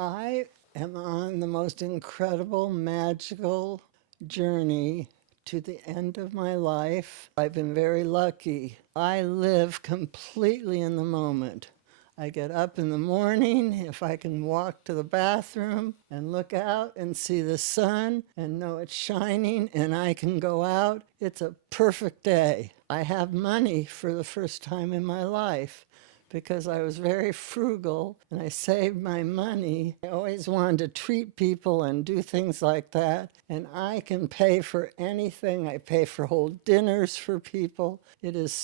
I am on the most incredible, magical journey to the end of my life. I've been very lucky. I live completely in the moment. I get up in the morning, if I can walk to the bathroom and look out and see the sun and know it's shining and I can go out, it's a perfect day. I have money for the first time in my life because I was very frugal and I saved my money. I always wanted to treat people and do things like that. And I can pay for anything. I pay for whole dinners for people. It is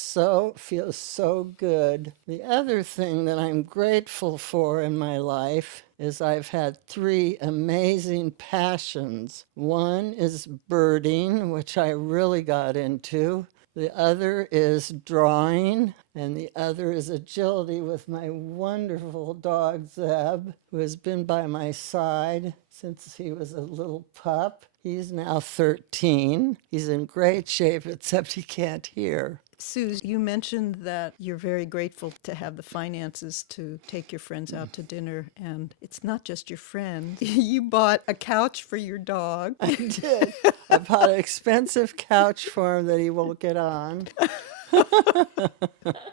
feels so good. The other thing that I'm grateful for in my life is I've had 3 amazing passions. One is birding, which I really got into. The other is drawing, and the other is agility with my wonderful dog, Zeb, who has been by my side since he was a little pup. He's now 13. He's in great shape, except he can't hear. Suze, you mentioned that you're very grateful to have the finances to take your friends out to dinner, and it's not just your friends. You bought a couch for your dog. I did. I bought an expensive couch for him that he won't get on.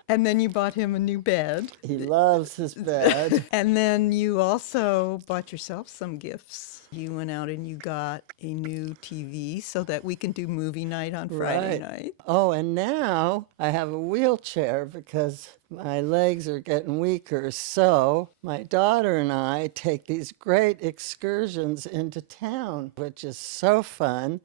And then you bought him a new bed. He loves his bed. And then you also bought yourself some gifts. You went out and you got a new TV so that we can do movie night on Friday night. Oh, and now I have a wheelchair because my legs are getting weaker. So my daughter and I take these great excursions into town, which is so fun,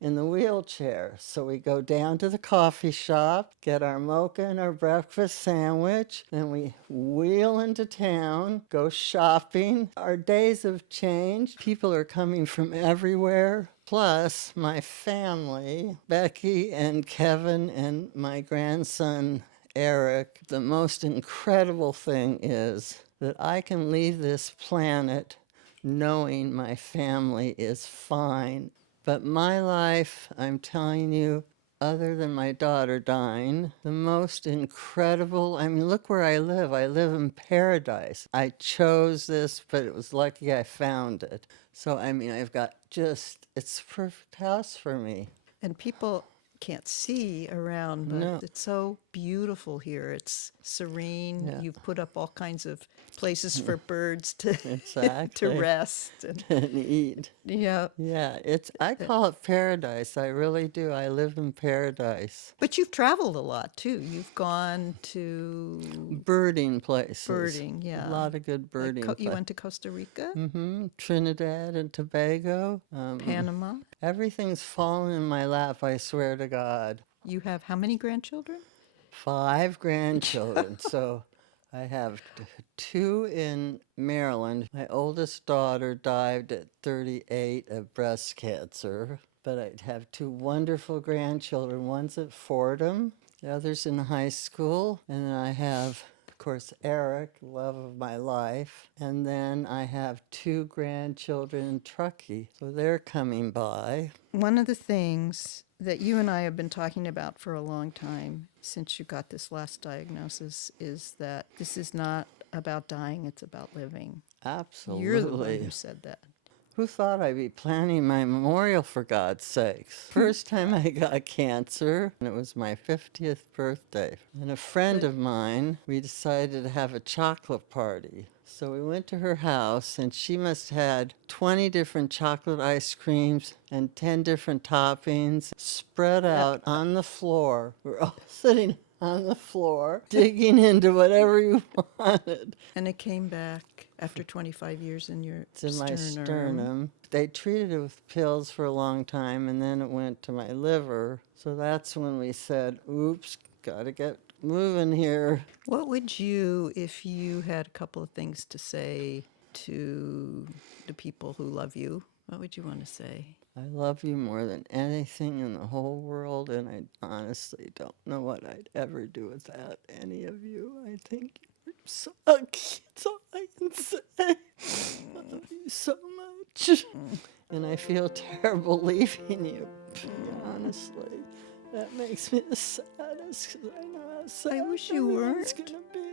in the wheelchair. So we go down to the coffee shop, get our mocha and our breakfast sandwich, then we wheel into town, go shopping. Our days have changed. People are coming from everywhere. Plus, my family, Becky and Kevin and my grandson, Eric. The most incredible thing is that I can leave this planet knowing my family is fine. But my life, I'm telling you, other than my daughter dying, the most incredible, I mean, look where I live. I live in paradise. I chose this, but it was lucky I found it. So, I mean, I've got it's a perfect house for me. And people can't see around, but it's so beautiful here. It's serene. Yeah. You've put up all kinds of places for birds to Exactly. to rest And eat. Yeah. Yeah, I call it paradise. I really do. I live in paradise. But you've traveled a lot too. You've gone to Birding places. birding, yeah. A lot of good birding. You went to Costa Rica, Trinidad and Tobago. Panama. Everything's fallen in my lap, I swear to God. You have how many grandchildren? 5 grandchildren. So I have 2 in Maryland. My oldest daughter died at 38 of breast cancer. But I have 2 wonderful grandchildren. One's at Fordham, the other's in high school. And then I have, of course, Eric, love of my life. And then I have 2 grandchildren in Truckee. So they're coming by. One of the things that you and I have been talking about for a long time since you got this last diagnosis is that this is not about dying, it's about living. Absolutely. You're the one who said that. Who thought I'd be planning my memorial, for God's sakes? First time I got cancer, and it was my 50th birthday. And a friend of mine, we decided to have a chocolate party. So we went to her house, and she must have had 20 different chocolate ice creams and 10 different toppings spread out on the floor. We're all sitting on the floor, digging into whatever you wanted. And it came back after 25 years in your It's in my sternum. They treated it with pills for a long time, and then it went to my liver. So that's when we said, oops, gotta get moving here. What would you, if you had a couple of things to say to the people who love you, what would you want to say? I love you more than anything in the whole world, and I honestly don't know what I'd ever do without any of you. I think you're so lucky. That's all I can say. I love you so much. And I feel terrible leaving you, honestly. That makes me the saddest, because I know how sad I wish you everyone's weren't. gonna be.